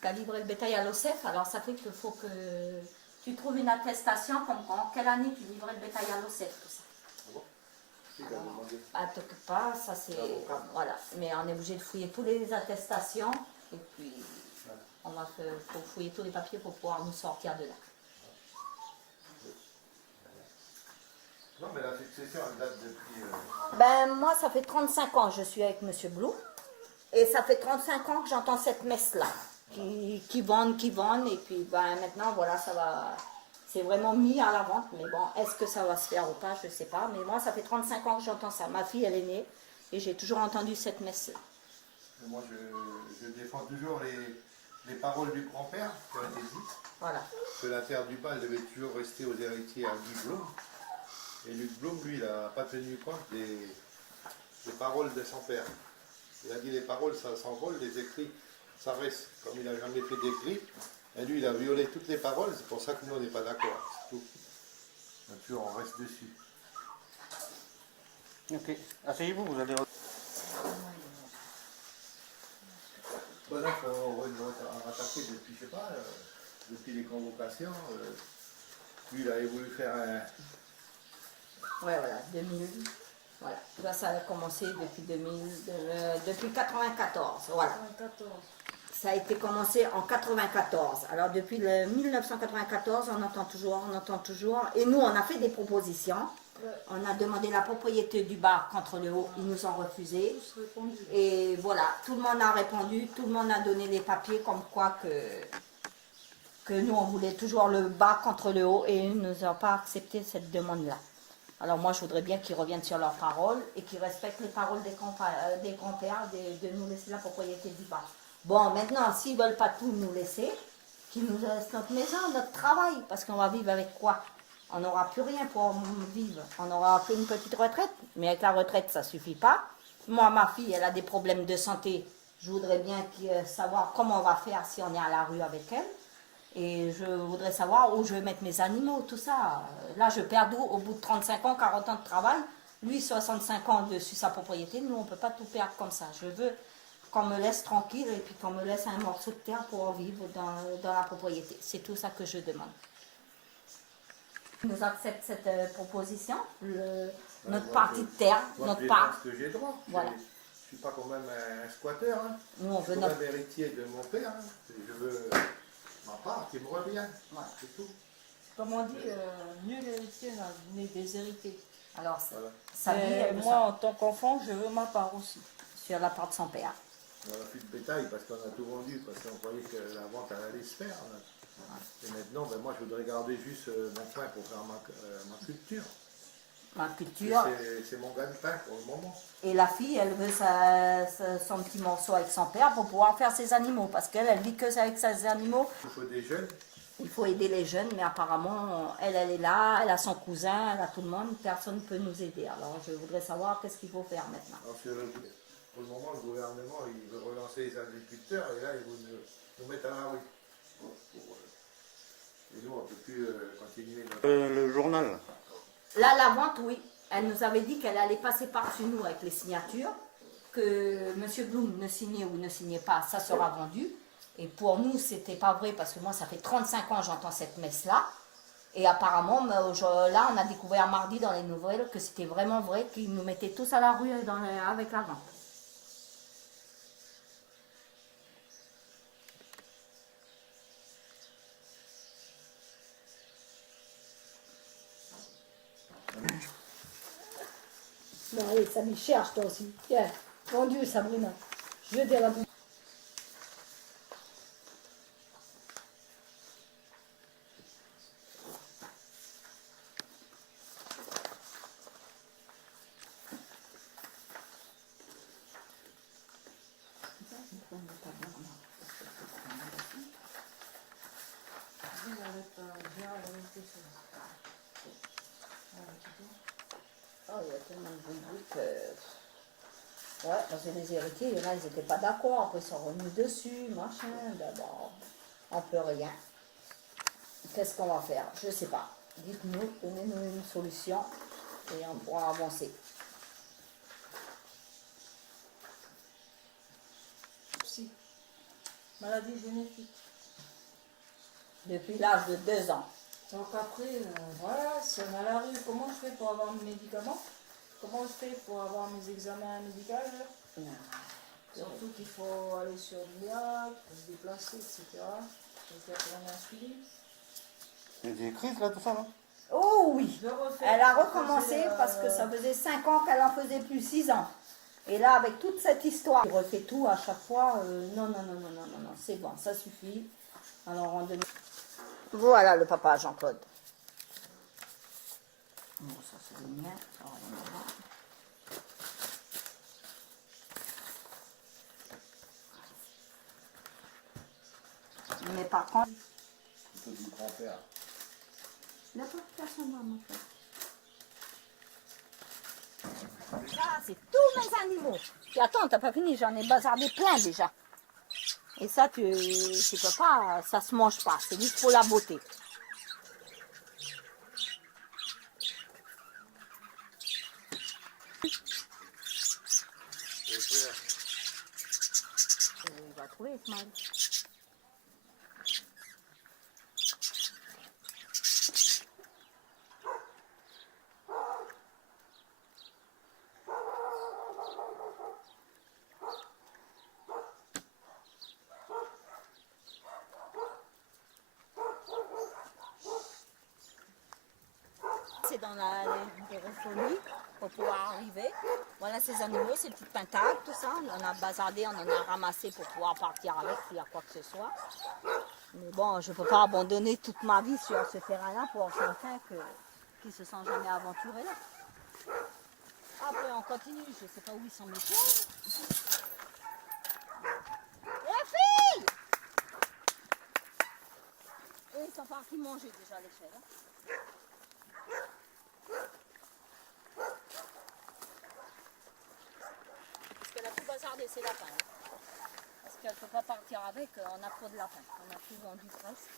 qui a livré le bétail à l'OCEF. Alors ça fait qu'il faut que tu trouves une attestation comme en quelle année tu livrais le bétail à l'OCEF, tout ça. Ah, t'occupe pas, ça c'est... Voilà, mais on est obligé de fouiller toutes les attestations et puis on va faut fouiller tous les papiers pour pouvoir nous sortir de là. Non, mais la succession, elle date depuis... Ben, moi, ça fait 35 ans que je suis avec M. Blou. Et ça fait 35 ans que j'entends cette messe-là. Qui vendent. Et puis, ben, maintenant, voilà, ça va... C'est vraiment mis à la vente. Mais bon, est-ce que ça va se faire ou pas, je ne sais pas. Mais moi, ça fait 35 ans que j'entends ça. Ma fille, elle est née. Et j'ai toujours entendu cette messe-là. Moi, je défends toujours les paroles du grand-père qui ont été dites. Voilà. Que la terre du bas devait toujours rester aux héritiers à Luc Blum. Et Luc Blum, lui, il n'a pas tenu compte des paroles de son père. Il a dit les paroles, ça s'envole, les écrits, ça reste. Comme il n'a jamais fait d'écrit, et lui, il a violé toutes les paroles, c'est pour ça que nous, on n'est pas d'accord. C'est tout. Et puis, on reste dessus. Ok, asseyez-vous, vous allez... Bon, là, il faut rattaquer depuis, je sais pas, depuis les convocations. Lui, il avait voulu faire un... Ouais, voilà, 2000. Voilà, là, ça a commencé depuis 94. Voilà. 94. Ça a été commencé en 94. Alors, depuis le 1994, on entend toujours. Et nous, on a fait des propositions. Ouais. On a demandé la propriété du bar contre le haut. Ils nous ont refusé. Et voilà, tout le monde a répondu. Tout le monde a donné les papiers comme quoi que nous, on voulait toujours le bas contre le haut. Et ils ne nous ont pas accepté cette demande-là. Alors moi, je voudrais bien qu'ils reviennent sur leurs paroles et qu'ils respectent les paroles des grands-pères, de nous laisser la propriété du bar. Bon, maintenant, s'ils ne veulent pas tout nous laisser, qu'ils nous laissent notre maison, notre travail, parce qu'on va vivre avec quoi? On n'aura plus rien pour vivre. On n'aura qu'une petite retraite, mais avec la retraite, ça ne suffit pas. Moi, ma fille, elle a des problèmes de santé. Je voudrais bien savoir comment on va faire si on est à la rue avec elle. Et je voudrais savoir où je vais mettre mes animaux, tout ça. Là, je perds au bout de 35 ans, 40 ans de travail. Lui, 65 ans dessus sa propriété. Nous, on ne peut pas tout perdre comme ça. Je veux qu'on me laisse tranquille et puis qu'on me laisse un morceau de terre pour vivre dans la propriété. C'est tout ça que je demande. Nous accepte cette proposition, notre partie de terre, notre part. Parce que j'ai droit. Voilà. Je ne suis pas quand même un squatteur. Hein. Nous, on veut je suis notre... un héritier de mon père. Hein. Je veux ma part qui me revient. Voilà. C'est tout. Comme on dit, mieux l'héritier n'est déshérité. Alors, voilà. Ça moi, en tant qu'enfant, je veux ma part aussi. Sur la part de son père. On a plus de bétail parce qu'on a tout vendu, parce qu'on croyait que la vente allait se faire. Et maintenant, ben, moi, je voudrais garder juste mon pain pour faire ma culture. Ma culture. C'est mon gagne-pain pour le moment. Et la fille, elle veut son petit morceau avec son père pour pouvoir faire ses animaux. Parce qu'elle, elle vit que avec ses animaux. Il faut des jeunes. Il faut aider les jeunes, mais apparemment, elle est là, elle a son cousin, elle a tout le monde, personne ne peut nous aider. Alors, je voudrais savoir qu'est-ce qu'il faut faire maintenant. Alors, pour le moment, le gouvernement, il veut relancer les agriculteurs, et là, il veut nous mettre à la rue. Et nous, on ne peut plus continuer notre... Le journal. Là, la vente, oui. Elle nous avait dit qu'elle allait passer par-dessus nous avec les signatures, que M. Blum ne signait ou ne signait pas, ça sera vendu. Et pour nous, c'était pas vrai, parce que moi, ça fait 35 ans que j'entends cette messe-là. Et apparemment, là, on a découvert mardi dans les nouvelles que c'était vraiment vrai, qu'ils nous mettaient tous à la rue avec la vente. Non, allez, ça m'y cherche toi aussi. Tiens, vendu Sabrina. Je vais dire la bouche. Oh, il y a tellement de bruit que... Ouais, parce que les héritiers, il y en a, ils n'étaient pas d'accord. Après, ils sont revenus dessus, machin. D'abord, on peut rien. Qu'est-ce qu'on va faire? Je ne sais pas. Dites-nous, donnez-nous une solution et on pourra avancer. Si. Maladie génétique. Depuis l'âge de 2 ans. Donc après, voilà, si on est à la rue, comment je fais pour avoir mes médicaments? Comment je fais pour avoir mes examens médicaux? Non. Surtout qu'il faut aller sur l'IA, il faut se déplacer, etc. Donc il y a quand même un suivi. Il y a des crises là, tout ça, non? Oh oui. Je refais. Elle a Je recommencé faisais, parce que ça faisait 5 ans qu'elle en faisait plus, 6 ans. Et là, avec toute cette histoire, il refait tout à chaque fois. Non, non, non, non, non, non, non, c'est bon, ça suffit. Alors, on donne... Voilà le papa Jean-Claude. Bon, ça c'est le mien. Ça, on va voir. Mais par contre, Plutôt du grand-père. il n'y a pas de personne dans mon frère. Ça, c'est tous mes animaux. Puis attends, t'as pas fini, j'en ai bazardé plein déjà. Et ça, tu peux pas, ça se mange pas, c'est juste pour la beauté. Il va trouver, Ismaël. C'est dans la réphonie pour pouvoir arriver. Voilà ces animaux, ces petites pintades, tout ça. On en a bazardé, on en a ramassé pour pouvoir partir avec s'il y a quoi que ce soit. Mais bon, je ne peux pas abandonner toute ma vie sur ce terrain-là pour quelqu'un qui ne se sent jamais aventuré là. Après, on continue, je ne sais pas où ils sont mes filles. Les filles! Et ils sont partis manger déjà les chèvres. Parce qu'elle a tout bazardé ses lapins. Hein. Parce qu'elle ne peut pas partir avec, on a trop de lapins. On a tout vendu presque.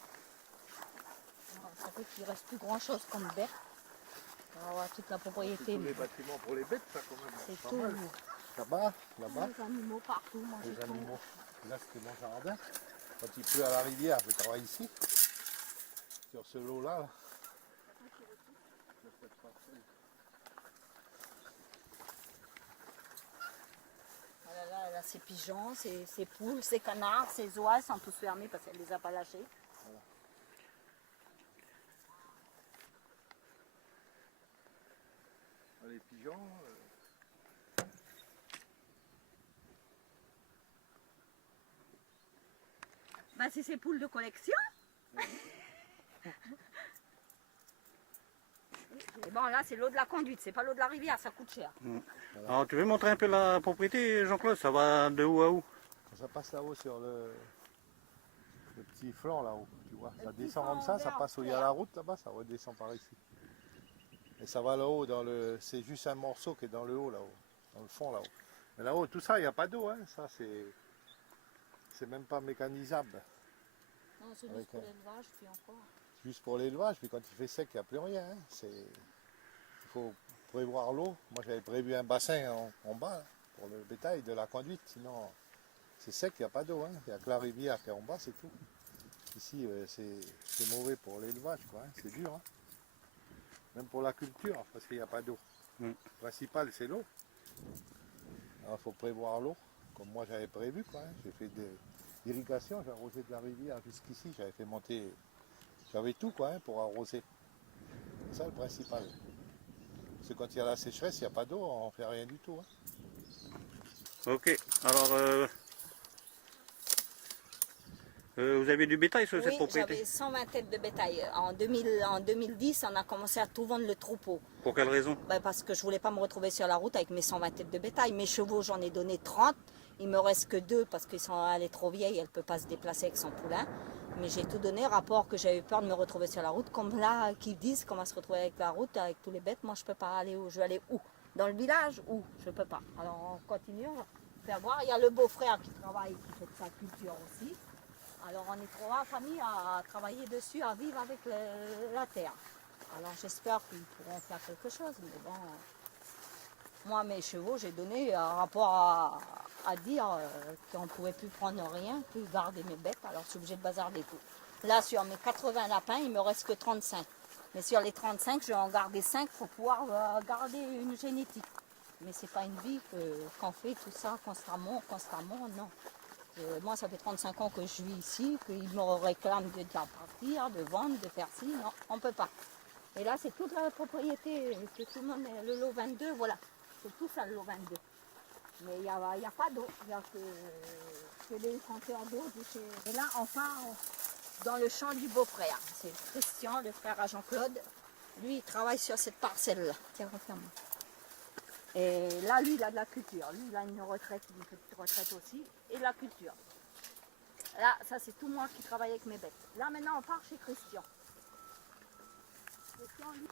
Alors, ça fait qu'il ne reste plus grand chose comme bête. On va avoir toute la propriété. Tous les bâtiments pour les bêtes, ça quand même. C'est pas tout. mal. Là-bas, là-bas, Les animaux partout. Moi, les animaux. Là, c'était mon jardin. Quand il pleut à la rivière, je travaille ici. Sur ce lot-là. Là. Voilà, là, elle a ses pigeons, ses poules, ses canards, ses oies, ils sont tous fermés parce qu'elle ne les a pas lâchés. Voilà. Les pigeons. Bah, c'est ses poules de collection. Et bon, là, c'est l'eau de la conduite, c'est pas l'eau de la rivière, ça coûte cher. Alors, tu veux montrer un peu la propriété, Jean-Claude? Ça va de où à où? Ça passe là-haut sur le petit flanc là-haut, tu vois. Ça petit descend flanc comme ça vert passe où il y a la route là-bas, ça redescend par ici. Et ça va là-haut dans le. C'est juste un morceau qui est dans le haut là-haut, dans le fond là-haut. Mais là-haut, tout ça, il n'y a pas d'eau, hein. Ça c'est même pas mécanisable. Non, c'est Avec juste pour un- l'élevage, puis encore. Juste pour l'élevage, puis quand il fait sec, il n'y a plus rien. Hein. Il faut prévoir l'eau. Moi j'avais prévu un bassin en bas là, pour le bétail de la conduite, sinon c'est sec, il n'y a pas d'eau. Hein. Il n'y a que la rivière qui est en bas, c'est tout. Ici c'est mauvais pour l'élevage, quoi. Hein. C'est dur. Hein. Même pour la culture, parce qu'il n'y a pas d'eau. Le principal c'est l'eau. Alors il faut prévoir l'eau, comme moi j'avais prévu, quoi. Hein. J'ai fait de l'irrigation, j'ai arrosé de la rivière jusqu'ici, j'avais fait monter. J'avais tout quoi hein, pour arroser. C'est ça le principal. Parce que quand il y a la sécheresse, il n'y a pas d'eau, on ne fait rien du tout. Hein. Ok, alors vous avez du bétail sur cette Oui, propriété? j'avais 120 têtes de bétail. En 2010, on a commencé à tout vendre le troupeau. Pour quelle raison? Ben, parce que je voulais pas me retrouver sur la route avec mes 120 têtes de bétail. Mes chevaux, j'en ai donné 30. Il me reste que 2 parce qu'elle est trop vieille, elle ne peut pas se déplacer avec son poulain. Mais j'ai tout donné, rapport que j'avais peur de me retrouver sur la route. Comme là, qu'ils disent qu'on va se retrouver avec la route, avec tous les bêtes, moi je peux pas aller où? Je vais aller où? Dans le village? Où? Je peux pas. Alors on continue, on va faire voir. Il y a le beau-frère qui travaille, qui fait de sa culture aussi. Alors on est 3 familles à travailler dessus, à vivre avec la terre. Alors j'espère qu'ils pourront faire quelque chose. Mais bon, moi mes chevaux, j'ai donné rapport à dire qu'on ne pouvait plus prendre rien, plus garder mes bêtes, alors je suis obligée de bazarder tout. Là, sur mes 80 lapins, il me reste que 35. Mais sur les 35, je vais en garder 5 pour pouvoir garder une génétique. Mais c'est pas une vie qu'on fait tout ça constamment, non. Moi, ça fait 35 ans que je vis ici, qu'ils me réclament de partir, de vendre, de faire ci. Non, on ne peut pas. Et là, c'est toute la propriété, que tout le monde est le lot 22, voilà. C'est tout ça, le lot 22. Mais il n'y a pas d'eau, il n'y a que des compteurs d'eau. Et là, on part dans le champ du beau-frère. C'est Christian, le frère à Jean-Claude. Lui, il travaille sur cette parcelle-là. Tiens, referme. Et là, lui, il a de la culture. Lui, il a une retraite, une petite retraite aussi, et de la culture. Là, ça, c'est tout moi qui travaille avec mes bêtes. Là, maintenant, on part chez Christian. Christian, lui...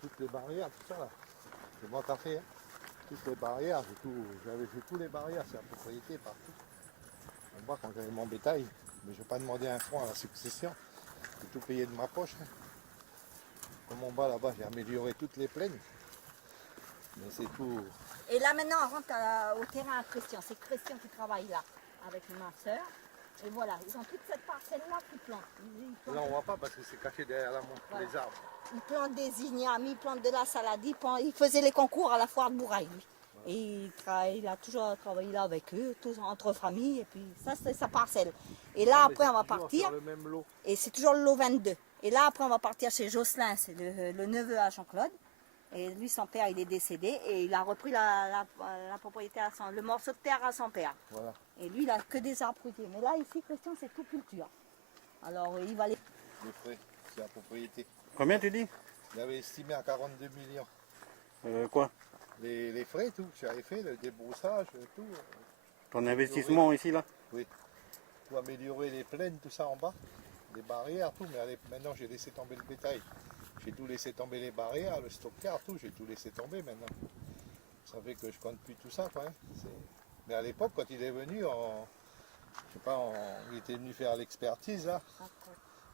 Toutes les barrières, tout ça là. C'est moi qui ai fait. Hein. Toutes les barrières, j'avais fait tous les barrières, c'est la propriété partout. En bas quand j'avais mon bétail, mais je n'ai pas demandé un franc à la succession. J'ai tout payé de ma poche. Hein. Comme en bas là-bas, j'ai amélioré toutes les plaines. Mais c'est tout. Et là maintenant on rentre au terrain à Christian. C'est Christian qui travaille là avec ma soeur. Et voilà, ils ont toute cette parcelle-là qui plantent. Là on ne voit pas parce que c'est caché derrière voilà. Les arbres. Ils plantent des ignames, ils plantent de la salade, il faisait les concours à la foire de Bourail, lui. Ouais. Et il a toujours travaillé là avec eux, tous entre familles, et puis ça c'est sa parcelle. Et là après on va partir, le même lot. Et c'est toujours le lot 22. Et là après on va partir chez Jocelyn, c'est le neveu à Jean-Claude. Et lui son père il est décédé et il a repris la propriété, le morceau de terre à son père. Voilà. Et lui il a que des arbres fruitiers. Mais là ici Christian c'est tout culture. Alors il va les... Les frais, c'est la propriété. Combien tu dis? Il avait estimé à 42 millions. Quoi? Les frais, tout. J'avais fait le débroussage, tout. Ton investissement ici, là? Oui. Pour améliorer les plaines, tout ça en bas. Les barrières, tout. Mais maintenant, j'ai laissé tomber le bétail. J'ai tout laissé tomber les barrières, le stockard, tout. J'ai tout laissé tomber maintenant. Ça fait que je compte plus tout ça, quoi. Hein. Mais à l'époque, quand il est venu, je sais pas, il était venu faire l'expertise, là.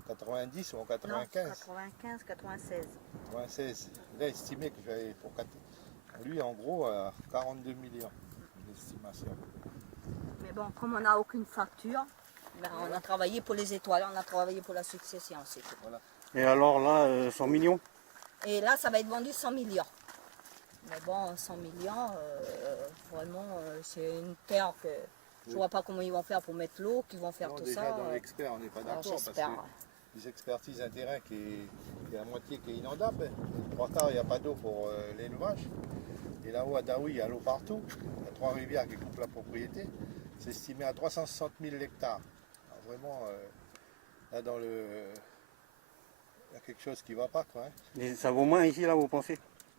90 ou en 95 Non, 95, 96. 96. Il a estimé que j'avais pour lui en gros 42 millions d'estimation. Mais bon, comme on n'a aucune facture, ben, on a travaillé pour les étoiles, on a travaillé pour la succession, c'est tout. Voilà. Et alors là, 100 millions? Et là, ça va être vendu 100 millions. Mais bon, 100 millions, vraiment, c'est une terre que je ne vois pas comment ils vont faire pour mettre l'eau, qu'ils vont faire non, tout déjà, ça. Dans l'expert, on n'est pas d'accord parce que ils expertisent un terrain qui est à moitié qui est inondable. Et 3/4, il n'y a pas d'eau pour l'élevage. Et là-haut à Daoui, il y a l'eau partout. Il y a 3 rivières qui coupent la propriété. C'est estimé à 360 000 hectares. Alors vraiment, là dans le... Il y a quelque chose qui ne va pas, quoi. Hein. Et ça vaut moins ici, là, vous pensez?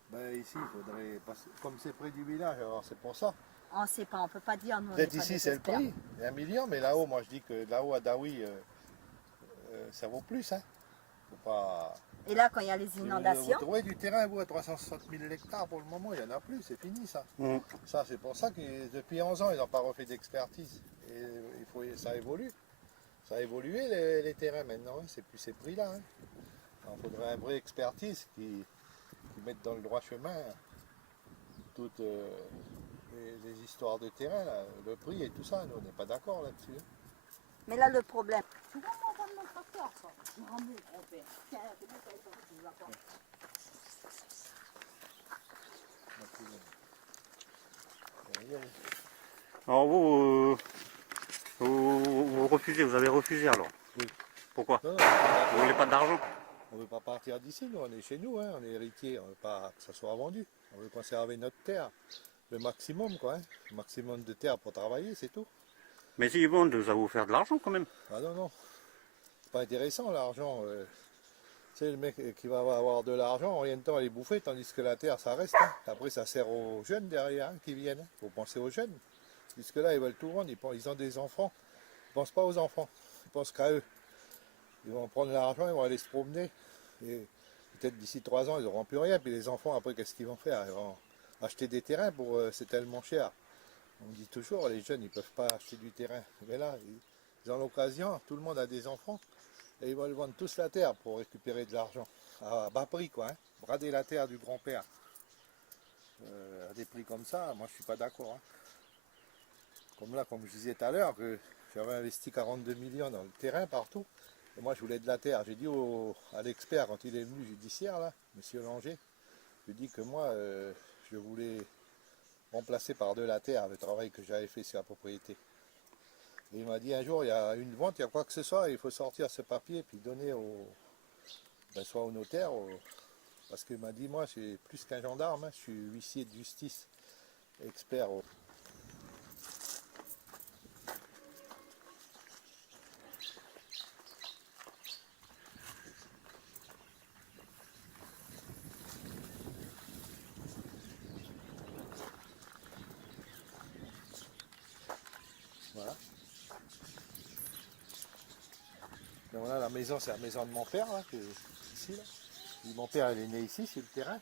Ben, ici, il faudrait... Comme c'est près du village, alors c'est pour ça. On ne sait pas, on ne peut pas dire. Peut-être ici, c'est le prix. Il y a 1 million, mais là-haut, moi je dis que là-haut à Daoui... ça vaut plus, hein. Faut pas... Et là, quand il y a les inondations... Vous trouvez du terrain, vous, à 360 000 hectares pour le moment, il n'y en a plus, c'est fini ça. Ça, c'est pour ça que depuis 11 ans, ils n'ont pas refait d'expertise. Et ça évolue. Ça a évolué les terrains maintenant, hein. C'est plus ces prix-là. Hein. Il faudrait une vraie expertise qui mette dans le droit chemin toutes les histoires de terrain, là, le prix et tout ça. Nous, on n'est pas d'accord là-dessus. Mais là, le problème... Tu vas m'en mon tracteur, ça. Je me ramène, grand-père. Tiens, c'est bon, ça va être tu vas pas. Alors vous refusez, vous avez refusé alors? Oui. Pourquoi? Non, vous voulez pas d'argent? On ne veut pas partir d'ici, nous, on est chez nous, hein, on est héritier, on ne veut pas que ça soit vendu. On veut conserver notre terre, le maximum, quoi. Hein. Le maximum de terre pour travailler, c'est tout. Mais s'ils vendent, ça va vous faire de l'argent quand même. Ah non, non. C'est pas intéressant l'argent. C'est le mec qui va avoir de l'argent, rien de temps à les bouffer, tandis que la terre, ça reste. Hein. Après, ça sert aux jeunes derrière hein, qui viennent. Il faut penser aux jeunes. Puisque là, ils veulent tout vendre, ils ont des enfants. Ils ne pensent pas aux enfants, ils pensent qu'à eux. Ils vont prendre l'argent, ils vont aller se promener. Et peut-être d'ici 3 ans, ils n'auront plus rien. Puis les enfants, après, qu'est-ce qu'ils vont faire? acheter des terrains, c'est tellement cher. On dit toujours, les jeunes, ils ne peuvent pas acheter du terrain. Mais là, ils ont l'occasion, tout le monde a des enfants, et ils veulent vendre tous la terre pour récupérer de l'argent. À bas prix, quoi. Hein. Brader la terre du grand-père à des prix comme ça, moi je suis pas d'accord. Hein. Comme là, comme je disais tout à l'heure, que j'avais investi 42 millions dans le terrain partout. Et moi je voulais de la terre. J'ai dit à l'expert quand il est venu judiciaire, là, monsieur Langer, je lui ai dit que moi je voulais remplacer par de la terre le travail que j'avais fait sur la propriété. Et il m'a dit un jour, il y a une vente, il y a quoi que ce soit, il faut sortir ce papier et puis donner soit au notaire, parce qu'il m'a dit, moi, c'est plus qu'un gendarme, hein, je suis huissier de justice, expert. Voilà. Donc voilà, la maison, c'est la maison de mon père, là, ici, là. Et mon père, il est né ici, c'est le terrain.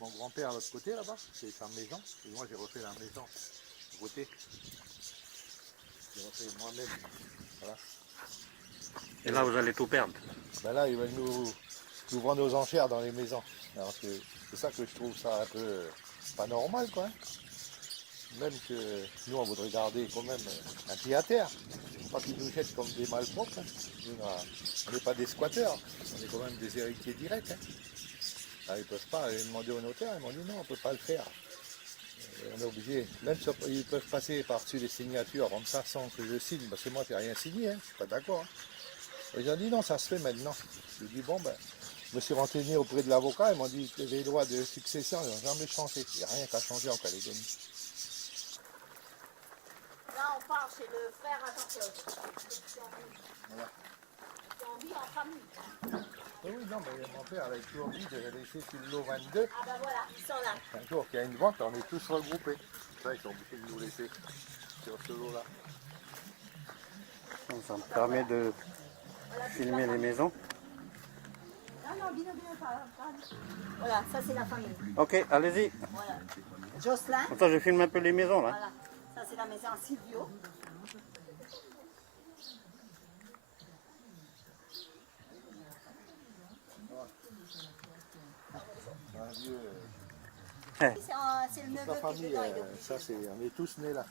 Mon grand-père, à l'autre côté, là-bas, c'est sa maison. Et moi, j'ai refait la maison, de côté. J'ai refait moi-même. Voilà. Et là, vous allez tout perdre. Ben là, ils veulent nous vendre aux enchères dans les maisons. Alors c'est ça que je trouve ça un peu pas normal, quoi. Hein. Même que nous, on voudrait garder quand même un pied à terre. Pas qu'ils nous jettent comme des malpropres. Hein. Nous, on n'est pas des squatteurs. On est quand même des héritiers directs. Hein. Alors, ils ne peuvent pas aller demander au notaire. Ils m'ont dit non, on ne peut pas le faire. On est obligé. Même si ils peuvent passer par-dessus les signatures comme ça sans que je signe. Parce que moi, je n'ai rien signé. Hein. Je ne suis pas d'accord. Hein. Ils ont dit non, ça se fait maintenant. Je lui ai dit bon, ben, je me suis renseigné auprès de l'avocat. Ils m'ont dit que les lois de succession, ils n'ont jamais changé. Il n'y a rien qu'à changer en Calédonie. Là, on part chez le frère attention. Voilà. On vit en famille. Oui, non, mais mon père avait toujours dit de laisser sur le lot 22. Ah ben voilà, ils sont là. Un jour qu'il y a une vente, on est tous regroupés. Ça, ils sont obligés de nous laisser sur ce lot-là. Ça me permet de filmer les maisons. Non, non, bino, pas. Voilà, ça c'est la famille. Ok, allez-y. Voilà. Jocelyn. Comme ça, je filme un peu les maisons, là. Voilà. Ça c'est la maison Silvio. Un vieux, C'est le neveu sa qui est famille, dedans. Il est obligé. ça c'est, on est tous nés là.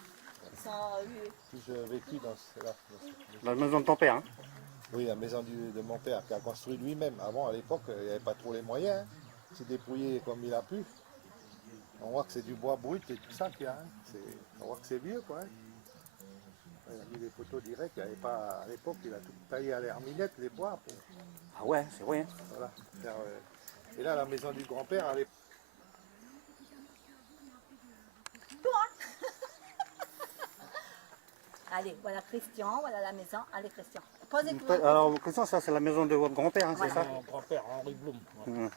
Ils sont, Tous vécu dans là. La maison de ton père, hein. Oui, la maison de mon père qui a construit lui-même. Avant, à l'époque, il n'y avait pas trop les moyens. Hein. Il s'est débrouillé comme il a pu. On voit que c'est du bois brut et tout ça qu'il y a. Hein. On voit que c'est vieux, quoi. Hein. Il a mis les poteaux directs. Il y avait pas, à l'époque, il a tout taillé à l'herminette, les bois. Pour, Ah ouais, c'est vrai. Hein. voilà, et là, la maison du grand-père, à l'époque. Allez, voilà Christian, voilà la maison. Allez Christian. Posez-vous. Alors, Christian, ça, c'est la maison de votre grand-père, hein, c'est ça? Mon grand-père, Henri Blum. Ouais. Mhm.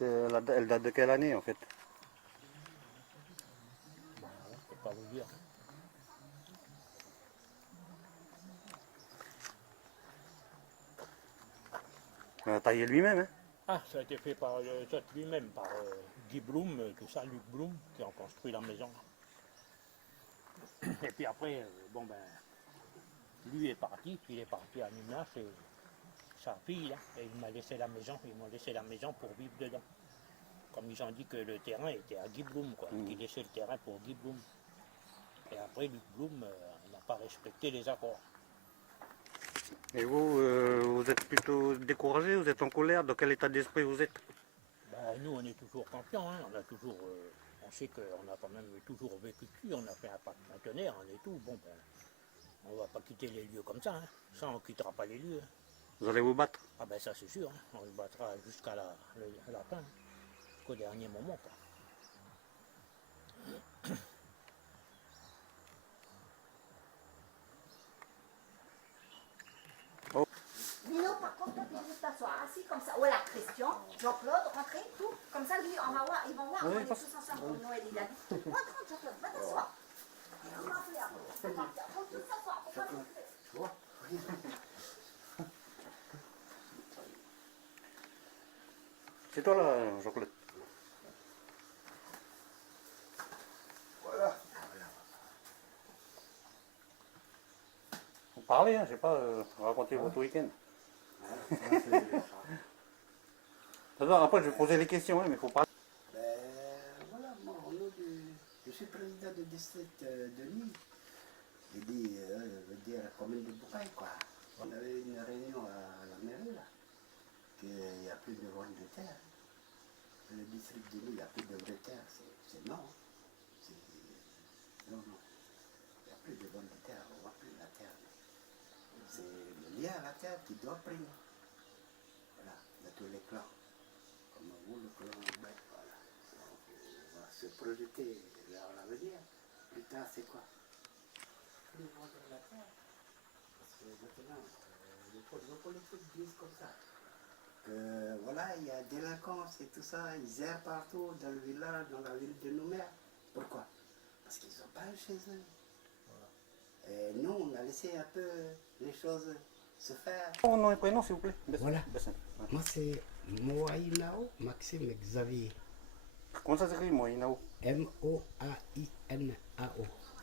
Elle date de quelle année, en fait? Je peux pas vous dire. Il a taillé lui-même, hein? Ah, ça a été fait par lui-même, par Guy Blum, tout ça, Luc Blum, qui a construit la maison. Et puis après, bon ben, lui est parti, puis il est parti à Nuna chez sa fille, là, et il m'a laissé la maison, ils m'ont laissé la maison pour vivre dedans. Comme ils ont dit que le terrain était à Guy Blum, quoi, qu'ils laissaient le terrain pour Guy Blum. Et après, Luc Blum n'a pas respecté les accords. Et vous, vous êtes plutôt découragé, vous êtes en colère, dans quel état d'esprit vous êtes? Ben, nous, on est toujours confiants, hein, on a toujours, on sait qu'on a quand même toujours vécu dessus, on a fait un pacte partenaire, on est tout, bon ben, on va pas quitter les lieux comme ça, hein. Ça on quittera pas les lieux. Hein. Vous allez vous battre? Ah ben ça c'est sûr, hein. On se battra jusqu'à la fin, hein. Jusqu'au dernier moment, quoi. Nino, par contre, toi, tu es juste t'asseoir assis comme ça. Voilà, Christian, Jean-Claude, rentrez, tout. Comme ça, lui, on va voir, ils vont voir, on est tous ensemble pour Noël, il a dit. Rentre, Jean-Claude, va t'asseoir. On va appeler après. C'est parti, faut tous s'asseoir, faut pas s'occuper. C'est toi là, Jean-Claude. parlez, hein, je sais pas, racontez votre week-end. Après, je vais poser les questions, hein, mais il faut parler. Ben, voilà, moi, au nom je suis président du district de Nîmes. Je veux dire, commune de Bouraille, quoi. On avait une réunion à la mairie, là, qu'il n'y a plus de vente de terre. Le district de Nîmes, il n'y a plus de vraie terre. C'est non. Non, non. Il n'y a plus de vente de terre, on ne voit plus la terre. C'est le lien à la terre qui doit primer. Voilà, de tous les clans. Comme vous, le clan, ben, voilà. On va se projeter vers l'avenir. Plus tard, c'est quoi? Plus vendre la terre. Parce que maintenant, nos politiques disent comme ça. Que voilà, il y a délinquance et tout ça, ils errent partout dans le village, dans la ville de Nouméa. Pourquoi? Parce qu'ils n'ont pas chez eux. Et nous, on a laissé un peu les choses se faire. Mon nom et prénom, s'il vous plaît. Voilà. Bessin. Ouais. Moi, c'est Moainao Maxime Xavier. Comment ça s'écrit, moi, Inao? Moainao.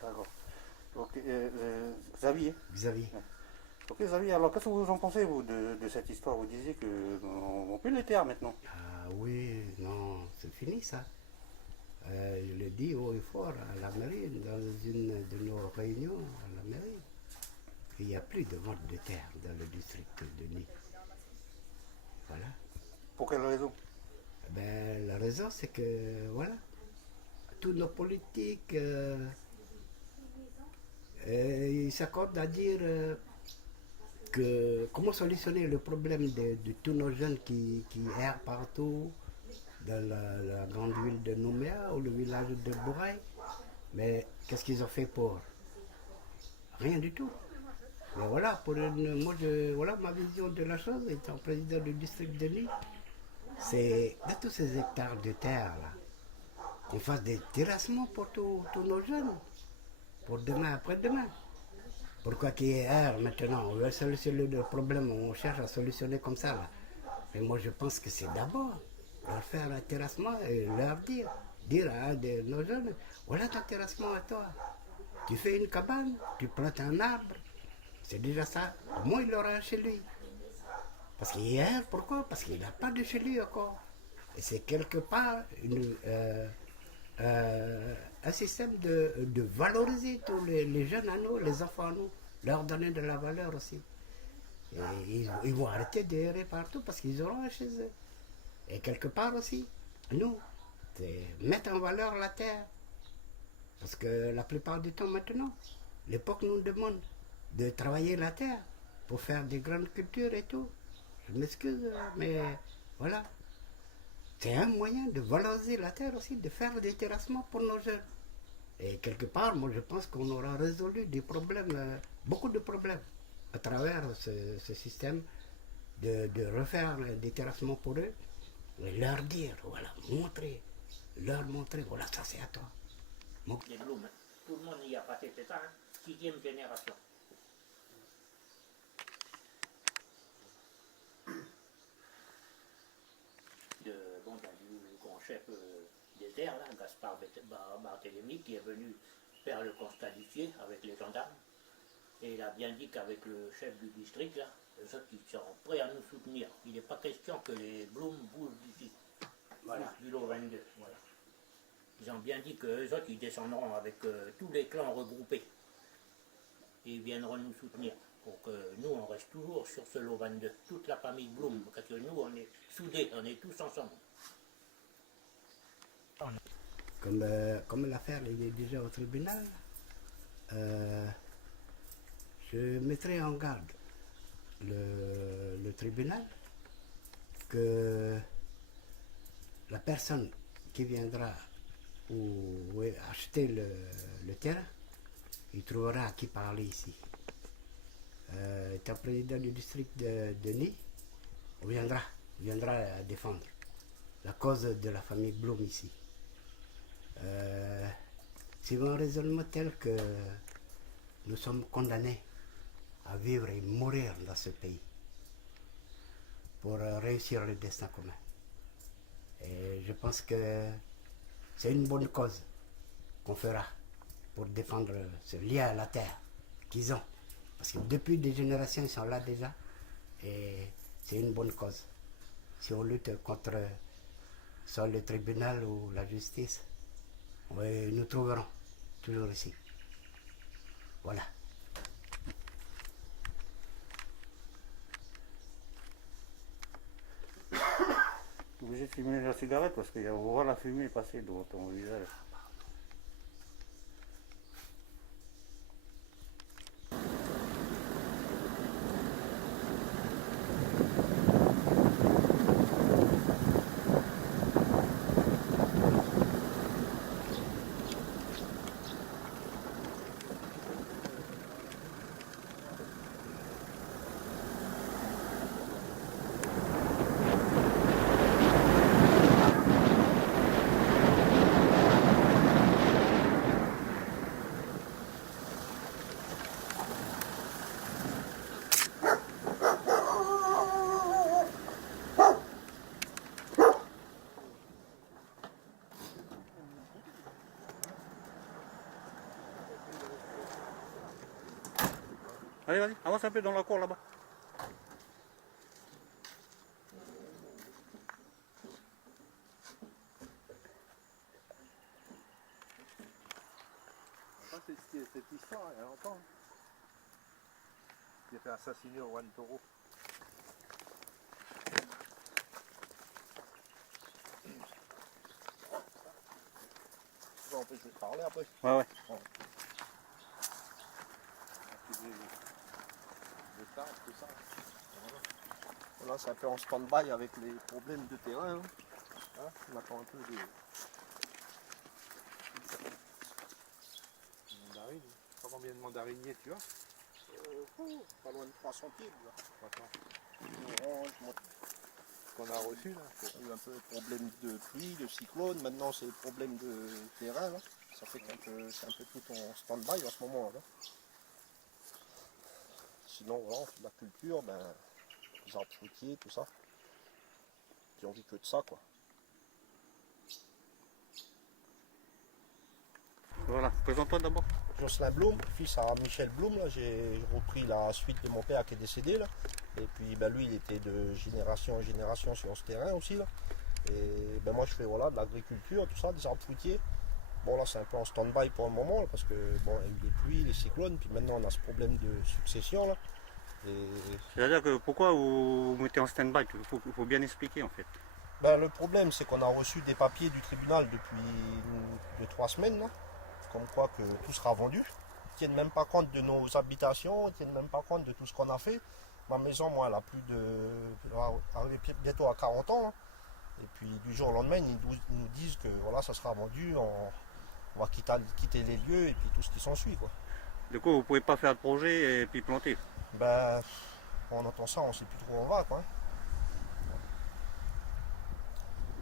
D'accord. Ok, Xavier. Xavier. Ok, Xavier, alors qu'est-ce que vous en pensez, vous, de cette histoire? Vous disiez qu'on ne peut les terres maintenant. Ah oui, non, c'est fini ça. Je le dis haut et fort à la mairie, dans une de nos réunions à la mairie. Il n'y a plus de vente de terre dans le district de Nîmes. Voilà. Pour quelle raison? Ben, la raison, c'est que, voilà, tous nos politiques, ils s'accordent à dire que comment solutionner le problème de tous nos jeunes qui errent partout dans la grande ville de Nouméa ou le village de Bouraille. Mais qu'est-ce qu'ils ont fait pour? Rien du tout. Mais voilà, voilà ma vision de la chose, étant président du district de Nîmes. C'est de tous ces hectares de terre là, qu'on fasse des terrassements pour tous nos jeunes, pour demain, après-demain. Pourquoi qu'ils errent maintenant? On veut solutionner le problème, on cherche à solutionner comme ça là. Mais moi je pense que c'est d'abord leur faire un terrassement et leur dire à nos jeunes, voilà ton terrassement à toi. Tu fais une cabane, tu plantes un arbre, c'est déjà ça. Au moins il l'aura chez lui. Parce qu'il erre, pourquoi? Parce qu'il n'a pas de chez lui encore. Et c'est quelque part un système de valoriser tous les jeunes à nous, les enfants à nous, leur donner de la valeur aussi. Et ils vont arrêter d'errer partout parce qu'ils auront un chez eux. Et quelque part aussi, nous, c'est mettre en valeur la terre. Parce que la plupart du temps maintenant, l'époque nous demande de travailler la terre pour faire des grandes cultures et tout. Je m'excuse, mais voilà. C'est un moyen de valoriser la terre aussi, de faire des terrassements pour nos jeunes. Et quelque part, moi je pense qu'on aura résolu des problèmes, beaucoup de problèmes, à travers ce système de refaire des terrassements pour eux, et leur dire, voilà, leur montrer, voilà, ça c'est à toi. Les Blum, tout le monde y a passé, c'est ça, hein? 6e génération. Du grand chef des terres, là, Gaspard Barthélemy, qui est venu faire le constat d'huissier avec les gendarmes. Et il a bien dit qu'avec le chef du district, là, les autres, ils sont prêts à nous soutenir. Il n'est pas question que les Blum bougent d'ici. Voilà, du lot 22. Voilà. Ils ont bien dit qu'eux autres, ils descendront avec tous les clans regroupés. Et ils viendront nous soutenir. Pour que nous, on reste toujours sur ce lot 22. Toute la famille Blum. Parce que nous, on est soudés, on est tous ensemble. Comme l'affaire est déjà au tribunal, je mettrai en garde le tribunal que la personne qui viendra ou acheter le terrain, il trouvera à qui parler ici. Étant président du district de Nîmes, on viendra défendre la cause de la famille Blum ici. C'est un raisonnement tel que nous sommes condamnés à vivre et mourir dans ce pays pour réussir le destin commun. Et je pense que c'est une bonne cause qu'on fera pour défendre ce lien à la terre qu'ils ont Parce que depuis des générations, ils sont là déjà. Et c'est une bonne cause. Si on lutte contre soit le tribunal ou la justice, oui, nous trouverons toujours ici. Voilà. Obligé de fumer la cigarette parce qu'on voit la fumée passer devant ton visage. Allez, vas-y, avance un peu dans la cour là-bas. C'est cette histoire, il y a longtemps. Il a fait assassiner au Juan Toro. On peut se parler après. Ouais, ouais. Tout ça. Là, c'est un peu en stand-by avec les problèmes de terrain. Hein. On attend un peu de... Mandarine. Je sais pas combien de mandariniers tu as. Pas loin de 300 pieds. Là. Attends. Ce qu'on a reçu là. Il y a eu un peu de problème de pluie, de cyclone. Maintenant, c'est le problème de terrain. Là. Ça fait c'est un peu tout en stand-by en ce moment. Là. Sinon, voilà, on fait de la culture, les arbres fruitiers, tout ça. Puis on vit que de ça, quoi. Voilà, présente-toi d'abord. Jocelyn Blum, fils à Michel Blum, là, j'ai repris la suite de mon père qui est décédé là. Et puis lui il était de génération en génération sur ce terrain aussi là. Et moi je fais voilà, de l'agriculture, tout ça, des arbres fruitiers. Bon là c'est un peu en stand-by pour le moment là, parce que bon il y a eu les pluies, les cyclones, puis maintenant on a ce problème de succession là. Et C'est-à-dire que pourquoi vous mettez en stand-by? Il faut bien expliquer en fait. le problème c'est qu'on a reçu des papiers du tribunal depuis 3 semaines là, comme quoi que tout sera vendu. Ils ne tiennent même pas compte de nos habitations, ils ne tiennent même pas compte de tout ce qu'on a fait. Ma maison, moi, elle a plus de... Elle va arriver bientôt à 40 ans. Hein. Et puis du jour au lendemain, ils nous disent que voilà, ça sera vendu, on va quitter les lieux et puis tout ce qui s'ensuit, quoi. Du coup, vous pouvez pas faire de projet et puis planter. On entend ça, on ne sait plus trop où on va, quoi.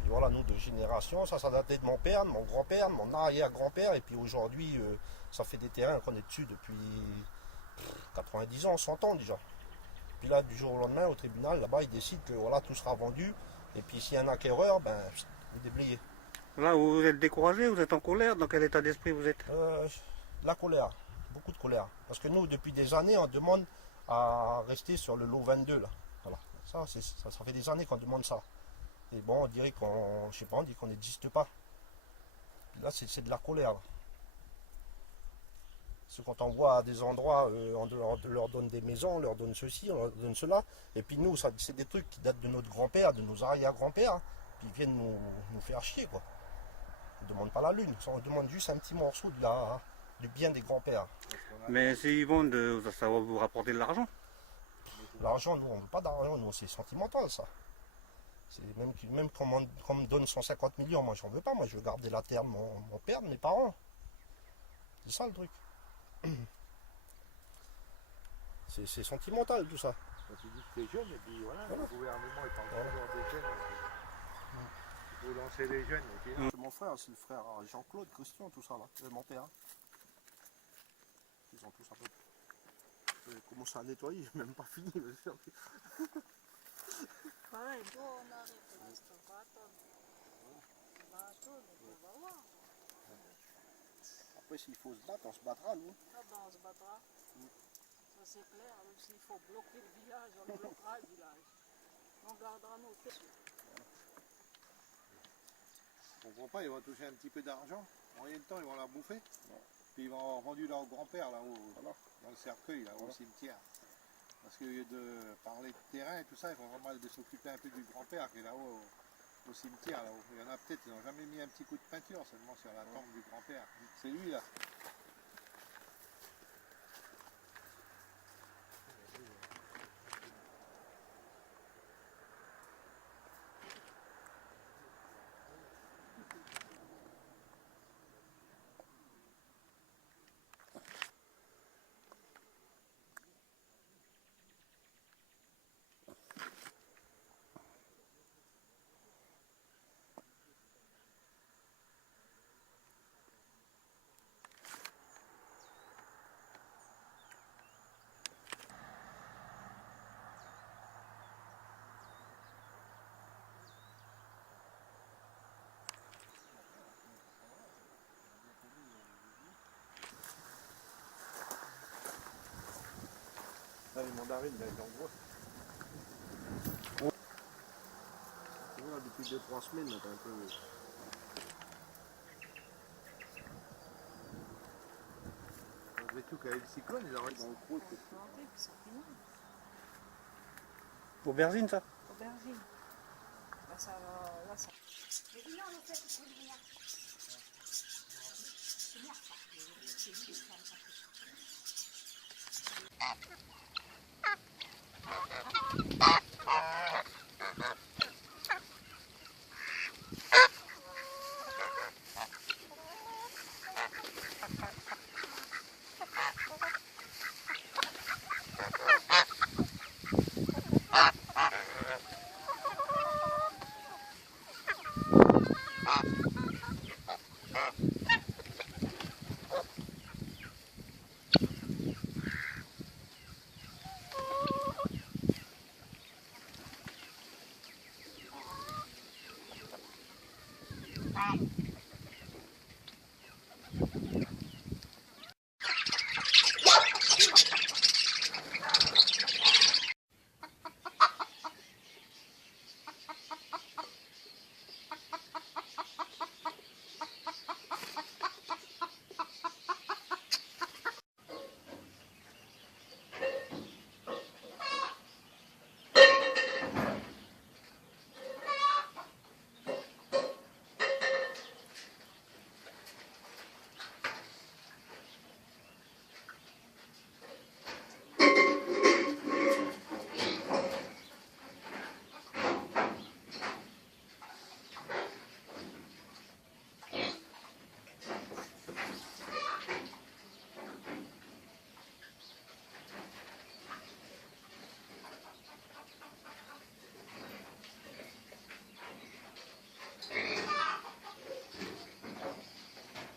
Et voilà, nous, de génération, ça datait de mon père, de mon grand-père, de mon arrière-grand-père. Et puis aujourd'hui, ça fait des terrains qu'on est dessus depuis 90 ans, 100 ans déjà. Puis là, du jour au lendemain, au tribunal, là-bas, ils décident que voilà, tout sera vendu. Et puis s'il y a un acquéreur, vous déblayez. Là, vous êtes découragé, vous êtes en colère, dans quel état d'esprit vous êtes? La colère, beaucoup de colère. Parce que nous, depuis des années, on demande à rester sur le lot 22, là. Voilà. Ça fait des années qu'on demande ça. Et bon, on dirait qu'on, je sais pas, on dit qu'on n'existe pas. Là, c'est de la colère. Parce que quand on voit à des endroits, on leur donne des maisons, on leur donne ceci, on leur donne cela. Et puis nous, c'est des trucs qui datent de notre grand-père, de nos arrière-grands-pères, hein, puis ils viennent nous faire chier, quoi. On ne demande pas la lune, on demande juste un petit morceau du bien des grands-pères. Mais s'ils vendent, ça va vous rapporter de l'argent. L'argent, nous, on ne veut pas d'argent, nous, c'est sentimental, ça. Même qu'on me donne 150 millions, moi, j'en veux pas. Moi, je veux garder la terre de mon père, de mes parents. C'est ça, le truc. C'est sentimental, tout ça. Quand tu dis que t'es jeune, et puis voilà, le gouvernement il parle toujours des jeunes. Il faut lancer les jeunes. Et puis, C'est mon frère, c'est le frère Jean-Claude, Christian, tout ça, là. Mon père. Ils ont tous un peu... J'ai commencé à nettoyer, j'ai même pas fini. Après, s'il faut se battre, on se battra, nous. Ah ben, on se battra. c'est clair. Donc, s'il faut bloquer le village, on bloquera le village. On gardera nos têtes. Je comprends pas, ils vont toucher un petit peu d'argent. En rien de temps, ils vont la bouffer. Puis ils vont avoir vendu leur grand-père là-haut, dans le cercueil, là, au cimetière. Parce que de parler de terrain et tout ça, il faut vraiment de s'occuper un peu du grand-père qui est là-haut au cimetière. Là-haut. Il y en a peut-être, ils n'ont jamais mis un petit coup de peinture seulement sur la tombe du grand-père. C'est lui là. Là, les mandarines, elles sont grosses. Voilà, depuis 2-3 semaines, là, t'as un peu... Malgré tout, qu'avec le cyclone, ils arrivent dans le gros. Aubergine, ça? Aubergine. Là, ça va. Là, ça... C'est bien ça.